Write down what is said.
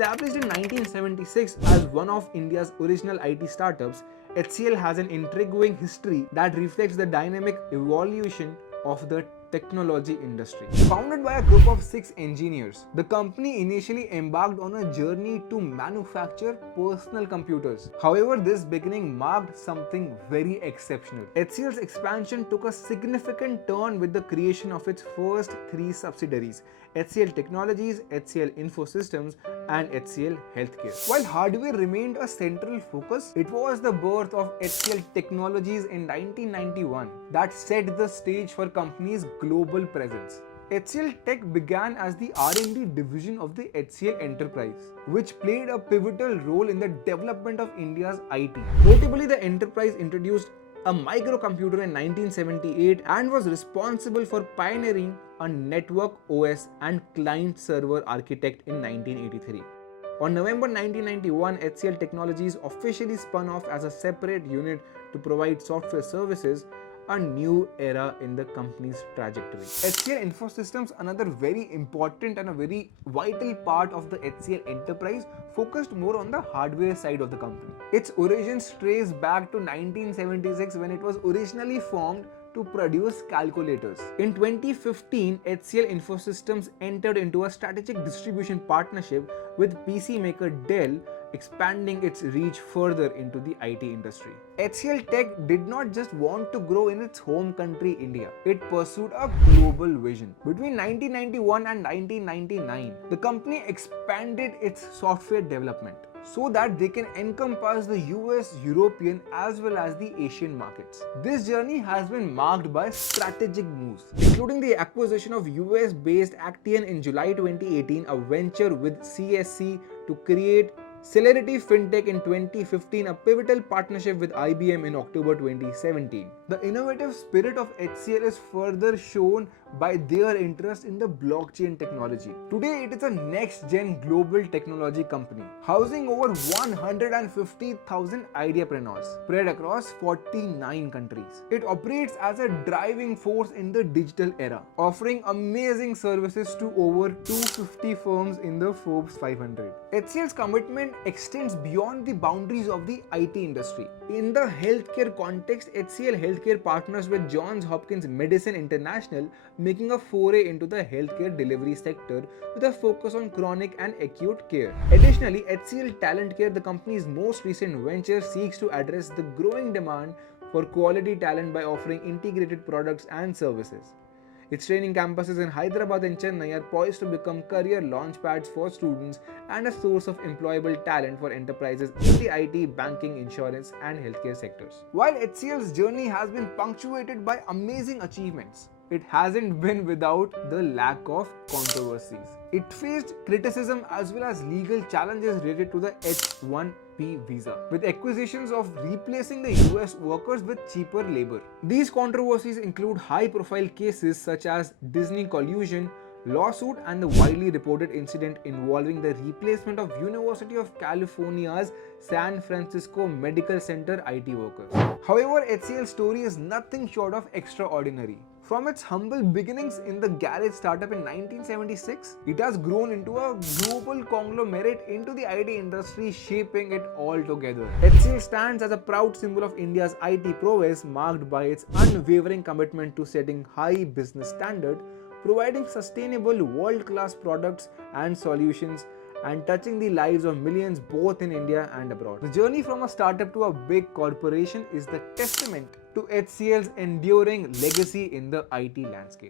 Established in 1976 as one of India's original IT startups, HCL has an intriguing history that reflects the dynamic evolution of the technology industry. Founded by a group of 6 engineers, the company initially embarked on a journey to manufacture personal computers. However, this beginning marked something very exceptional. HCL's expansion took a significant turn with the creation of its first 3 subsidiaries: HCL Technologies, HCL Infosystems, and HCL Healthcare. While hardware remained a central focus, it was the birth of HCL Technologies in 1991 that set the stage for company's global presence. HCL Tech began as the R&D division of the HCL enterprise, which played a pivotal role in the development of India's IT. Notably, the enterprise introduced a microcomputer in 1978 and was responsible for pioneering a network OS and client server architect in 1983. On November 1991, HCL Technologies officially spun off as a separate unit to provide software services, a new era in the company's trajectory. HCL Infosystems, another very important and a very vital part of the HCL enterprise, focused more on the hardware side of the company. Its origins trace back to 1976 when it was originally formed to produce calculators. In 2015, HCL Infosystems entered into a strategic distribution partnership with PC maker Dell, expanding its reach further into the IT industry. HCL Tech did not just want to grow in its home country India, it pursued a global vision. Between 1991 and 1999, the company expanded its software development so that they can encompass the US, European as well as the Asian markets. This journey has been marked by strategic moves, including the acquisition of US-based Actian in July 2018, a venture with CSC to create Celerity Fintech in 2015, a pivotal partnership with IBM in October 2017. The innovative spirit of HCL is further shown by their interest in the blockchain technology. Today, it is a next-gen global technology company, housing over 150,000 ideapreneurs spread across 49 countries. It operates as a driving force in the digital era, offering amazing services to over 250 firms in the Forbes 500. HCL's commitment extends beyond the boundaries of the IT industry. In the healthcare context, HCL Healthcare partners with Johns Hopkins Medicine International, making a foray into the healthcare delivery sector with a focus on chronic and acute care. Additionally, HCL Talent Care, the company's most recent venture, seeks to address the growing demand for quality talent by offering integrated products and services. Its training campuses in Hyderabad and Chennai are poised to become career launchpads for students and a source of employable talent for enterprises in the IT, banking, insurance, and healthcare sectors. While HCL's journey has been punctuated by amazing achievements, it hasn't been without the lack of controversies. It faced criticism as well as legal challenges related to the H-1B visa, with accusations of replacing the US workers with cheaper labor. These controversies include high-profile cases such as Disney collusion lawsuit and the widely reported incident involving the replacement of University of California's San Francisco Medical Center IT workers. However, HCL's story is nothing short of extraordinary. From its humble beginnings in the garage startup in 1976, it has grown into a global conglomerate into the IT industry, shaping it all together. HCL stands as a proud symbol of India's IT prowess, marked by its unwavering commitment to setting high business standards, providing sustainable world-class products and solutions, and touching the lives of millions both in India and abroad. The journey from a startup to a big corporation is the testament to HCL's enduring legacy in the IT landscape.